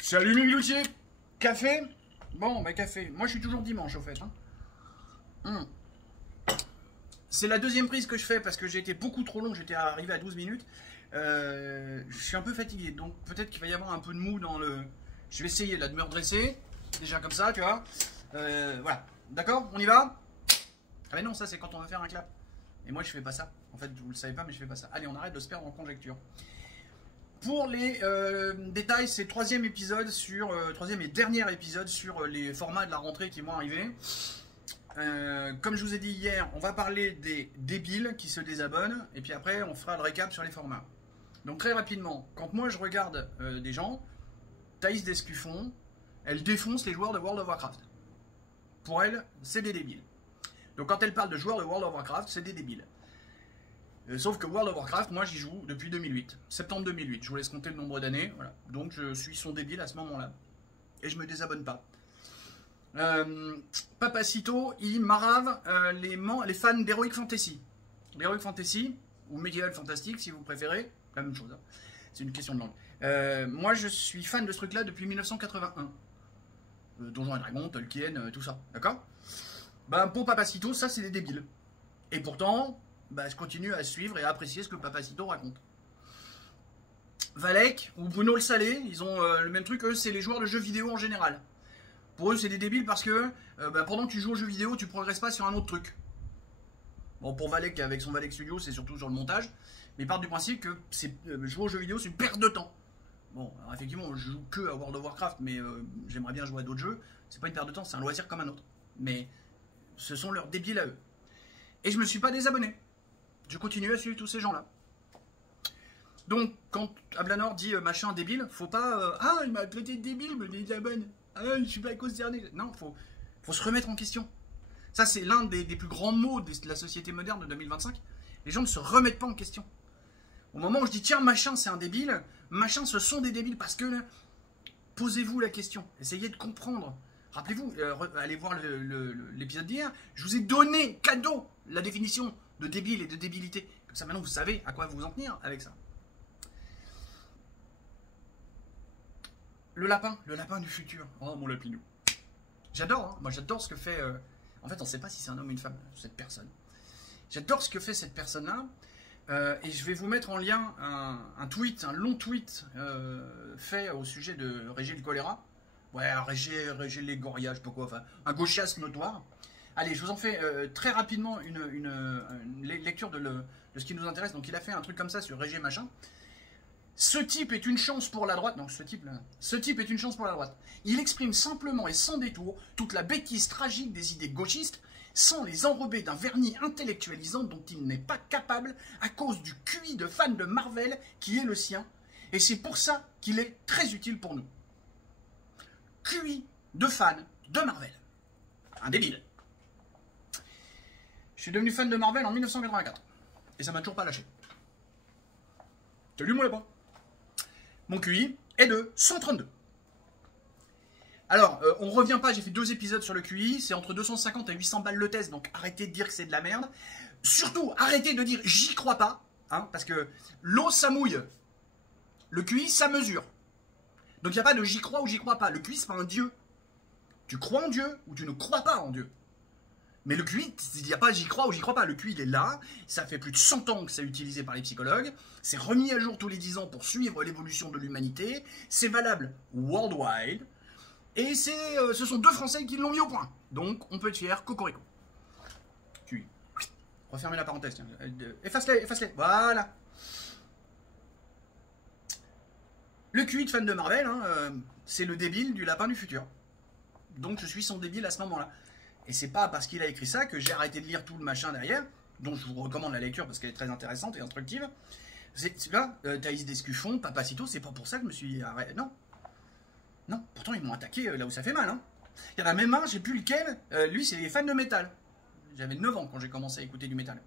Salut mes loutiers. Café? Bon, bah café. Moi je suis toujours dimanche au fait. C'est la deuxième prise que je fais parce que j'ai été beaucoup trop long, j'étais arrivé à 12 minutes. Je suis un peu fatigué, donc peut-être qu'il va y avoir un peu de mou dans le... Je vais essayer là de me redresser, déjà comme ça, tu vois. Voilà, d'accord, on y va? Ah mais non, ça c'est quand on va faire un clap. Et moi je fais pas ça. En fait, vous le savez pas, mais je fais pas ça. Allez, on arrête de se perdre en conjecture. Pour les détails, c'est le troisième épisode sur troisième et dernier épisode sur les formats de la rentrée qui vont arriver. Comme je vous ai dit hier, on va parler des débiles qui se désabonnent et puis après on fera le récap sur les formats. Donc très rapidement, quand moi je regarde des gens, Thaïs Descuffon, elle défonce les joueurs de World of Warcraft. Pour elle, c'est des débiles. Donc quand elle parle de joueurs de World of Warcraft, c'est des débiles. Sauf que World of Warcraft, moi j'y joue depuis 2008, septembre 2008. Je vous laisse compter le nombre d'années, voilà. Donc je suis son débile à ce moment-là. Et je me désabonne pas. Papacito, il marave les fans d'Heroic Fantasy. L'Heroic Fantasy, ou Medieval Fantastic si vous préférez, la même chose. Hein. C'est une question de langue. Moi je suis fan de ce truc-là depuis 1981. Donjons et Dragons, Tolkien, tout ça, d'accord? Bah, pour Papacito, ça c'est des débiles. Et pourtant, bah, je continue à suivre et à apprécier ce que Papacito raconte. Valek ou Bruno le Salé, ils ont le même truc, eux c'est les joueurs de jeux vidéo en général. Pour eux, c'est des débiles parce que pendant que tu joues aux jeux vidéo, tu progresses pas sur un autre truc. Bon, pour Valek, avec son Valek Studio, c'est surtout sur le montage. Mais ils partent du principe que jouer aux jeux vidéo, c'est une perte de temps. Bon, alors effectivement, je joue que à World of Warcraft, mais j'aimerais bien jouer à d'autres jeux. C'est pas une perte de temps, c'est un loisir comme un autre. Mais ce sont leurs débiles à eux. Et je me suis pas désabonné. Je continue à suivre tous ces gens-là. Donc, quand Ablanor dit machin débile, faut pas... ah, il m'a traité de débile, me désabonne. Ah, je suis pas concerné. Non, faut se remettre en question. Ça, c'est l'un des plus grands mots de la société moderne de 2025. Les gens ne se remettent pas en question. Au moment où je dis, tiens, machin, c'est un débile, machin, ce sont des débiles, parce que posez-vous la question. Essayez de comprendre. Rappelez-vous, allez voir l'épisode d'hier, je vous ai donné, cadeau, la définition de débile et de débilité. Comme ça, maintenant, vous savez à quoi vous en tenir avec ça. Le lapin du futur. Oh, mon lapinou. J'adore, hein. Moi j'adore ce que fait... En fait, on ne sait pas si c'est un homme ou une femme, cette personne. J'adore ce que fait cette personne-là. Et je vais vous mettre en lien un tweet, un long tweet fait au sujet de Régis Colera. Ouais, Régis Légoria, je sais pas quoi, enfin, un gauchias notoire. Allez, je vous en fais très rapidement une lecture de ce qui nous intéresse. Donc il a fait un truc comme ça sur Régis machin. Ce type est une chance pour la droite. Non, ce type est une chance pour la droite. Il exprime simplement et sans détour toute la bêtise tragique des idées gauchistes, sans les enrober d'un vernis intellectualisant dont il n'est pas capable à cause du QI de fan de Marvel qui est le sien. Et c'est pour ça qu'il est très utile pour nous. QI de fan de Marvel. Un débile. Je suis devenu fan de Marvel en 1984. Et ça m'a toujours pas lâché. Salut mon lapin. Mon QI est de 132. Alors, on revient pas, j'ai fait 2 épisodes sur le QI, c'est entre 250 et 800 balles le test, donc arrêtez de dire que c'est de la merde. Surtout, arrêtez de dire j'y crois pas, hein, parce que l'eau ça mouille. Le QI ça mesure. Donc il n'y a pas de j'y crois ou j'y crois pas. Le QI c'est pas un dieu. Tu crois en Dieu ou tu ne crois pas en Dieu. Mais le QI, il n'y a pas j'y crois ou j'y crois pas. Le QI, il est là. Ça fait plus de 100 ans que c'est utilisé par les psychologues. C'est remis à jour tous les 10 ans pour suivre l'évolution de l'humanité. C'est valable worldwide. Et ce sont 2 Français qui l'ont mis au point. Donc, on peut être fier. Cocorico. QI. Refermez la parenthèse. Tiens. Efface-les, efface-les. Voilà. Le QI de fan de Marvel, hein, c'est le débile du lapin du futur. Donc, je suis son débile à ce moment-là. Et c'est pas parce qu'il a écrit ça que j'ai arrêté de lire tout le machin derrière, dont je vous recommande la lecture parce qu'elle est très intéressante et instructive. C'est là, Thaïs Descuffon, Papacito, c'est pas pour ça que je me suis arrêté. Non. Non, pourtant ils m'ont attaqué là où ça fait mal. Hein. Il y en a même un, je sais plus lequel, lui c'est des fans de métal. J'avais 9 ans quand j'ai commencé à écouter du métal.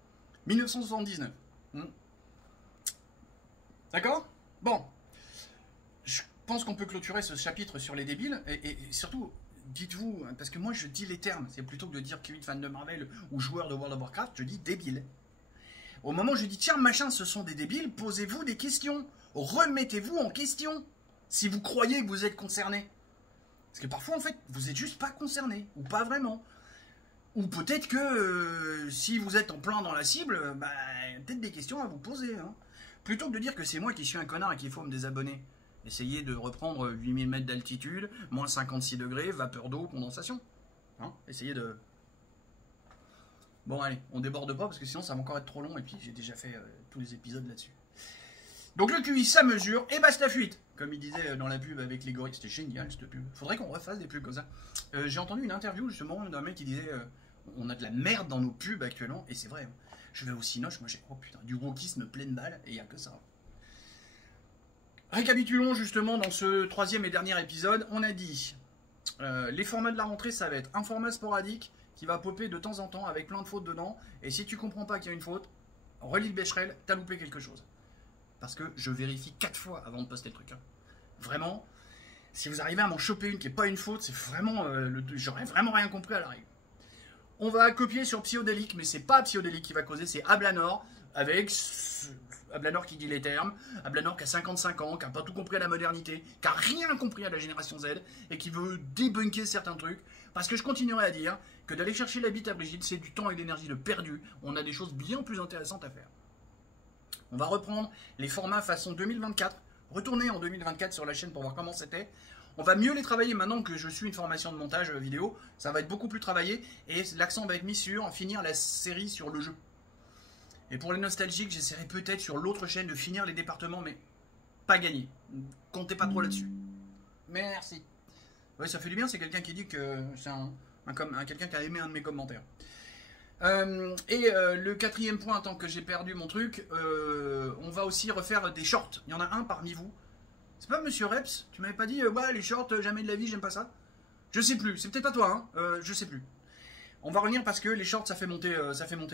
1979. D'accord? Bon. Je pense qu'on peut clôturer ce chapitre sur les débiles et surtout... Dites-vous, parce que moi je dis les termes, c'est plutôt que de dire QI de fan de Marvel ou joueur de World of Warcraft, je dis débile. Au moment où je dis tiens machin ce sont des débiles, posez-vous des questions, remettez-vous en question. Si vous croyez que vous êtes concerné. Parce que parfois, en fait, vous êtes juste pas concerné, ou pas vraiment. Ou peut-être que si vous êtes en plein dans la cible, bah, y a peut-être des questions à vous poser. Hein. Plutôt que de dire que c'est moi qui suis un connard et qu'il faut me désabonner. Essayez de reprendre 8000 mètres d'altitude, moins 56 degrés, vapeur d'eau, condensation. Hein, essayez de... Bon allez, on déborde pas parce que sinon ça va encore être trop long et puis j'ai déjà fait tous les épisodes là-dessus. Donc le QI ça mesure et basta fuite. Comme il disait dans la pub avec les gorilles, c'était génial cette pub. Faudrait qu'on refasse des pubs comme ça. J'ai entendu une interview justement d'un mec qui disait on a de la merde dans nos pubs actuellement et c'est vrai. Hein. Je vais au Cinoche, moi j'ai oh putain, du wokisme pleine balle et il n'y a que ça. Récapitulons justement dans ce troisième et dernier épisode. On a dit les formats de la rentrée ça va être un format sporadique qui va popper de temps en temps avec plein de fautes dedans. Et si tu comprends pas qu'il y a une faute, relis le Becherel, t'as loupé quelque chose. Parce que je vérifie 4 fois avant de poster le truc. Hein. Vraiment, si vous arrivez à m'en choper une qui n'est pas une faute, c'est vraiment... j'aurais vraiment rien compris à la règle. On va copier sur Psyodélique, mais c'est pas Psyodélique qui va causer, c'est Ablanor, avec... Ablanor qui dit les termes, Ablanor qui a 55 ans, qui n'a pas tout compris à la modernité, qui n'a rien compris à la génération Z, et qui veut débunker certains trucs. Parce que je continuerai à dire que d'aller chercher la bite à Brigitte, c'est du temps et de l'énergie de perdu. On a des choses bien plus intéressantes à faire. On va reprendre les formats façon 2024, retourner en 2024 sur la chaîne pour voir comment c'était. On va mieux les travailler maintenant que je suis une formation de montage vidéo. Ça va être beaucoup plus travaillé et l'accent va être mis sur finir la série sur le jeu. Et pour les nostalgiques, j'essaierai peut-être sur l'autre chaîne de finir les départements, mais pas gagné. Comptez pas trop là-dessus. Merci. Oui, ça fait du bien, c'est quelqu'un qui dit que c'est quelqu'un qui a aimé un de mes commentaires. Le quatrième point, tant que j'ai perdu mon truc, on va aussi refaire des shorts. Il y en a un parmi vous. C'est pas Monsieur Reps? Tu m'avais pas dit, ouais, les shorts, jamais de la vie, j'aime pas ça? Je sais plus, c'est peut-être pas toi, hein, je sais plus. On va revenir parce que les shorts, ça fait monter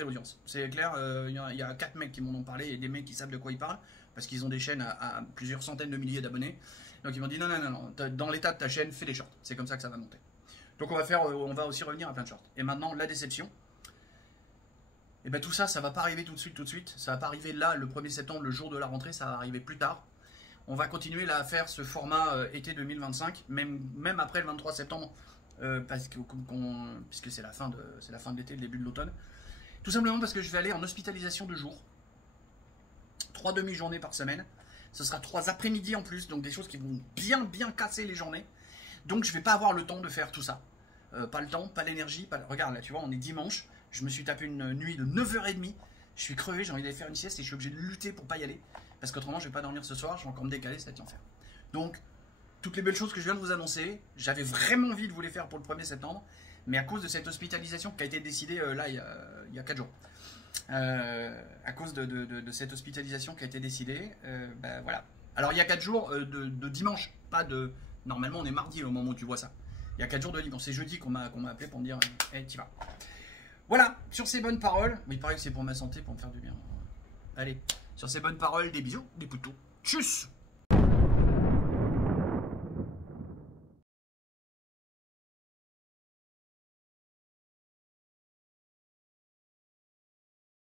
l'audience. C'est clair, il y a 4 mecs qui m'en ont parlé et des mecs qui savent de quoi ils parlent. Parce qu'ils ont des chaînes à plusieurs centaines de milliers d'abonnés. Donc ils m'ont dit, non, dans l'état de ta chaîne, fais des shorts. C'est comme ça que ça va monter. Donc on va aussi revenir à plein de shorts. Et maintenant, la déception. Et bien tout ça, ça va pas arriver tout de suite. Ça va pas arriver là, le 1er septembre, le jour de la rentrée, ça va arriver plus tard. On va continuer là à faire ce format été 2025, même après le 23 septembre, puisque c'est la fin de l'été, le début de l'automne. Tout simplement parce que je vais aller en hospitalisation de jour. 3 demi-journées par semaine. Ce sera 3 après-midi en plus, donc des choses qui vont bien casser les journées. Donc je vais pas avoir le temps de faire tout ça. Pas le temps, pas l'énergie. Regarde là, tu vois, on est dimanche. Je me suis tapé une nuit de 9h30. Je suis crevé, j'ai envie d'aller faire une sieste et je suis obligé de lutter pour pas y aller. Parce qu'autrement, je vais pas dormir ce soir, je vais encore me décaler, ça va être l'enfer. Donc, toutes les belles choses que je viens de vous annoncer, j'avais vraiment envie de vous les faire pour le 1er septembre. Mais à cause de cette hospitalisation qui a été décidée là, il y a 4 jours. À cause de cette hospitalisation qui a été décidée, ben voilà. Alors, il y a 4 jours de dimanche, pas de... Normalement, on est mardi au moment où tu vois ça. Il y a 4 jours de dimanche. C'est jeudi qu'on m'a appelé pour me dire hey, t'y vas. Voilà, sur ces bonnes paroles, mais il paraît que c'est pour ma santé, pour me faire du bien. Allez, sur ces bonnes paroles, des bisous, des poutous. Tchuss!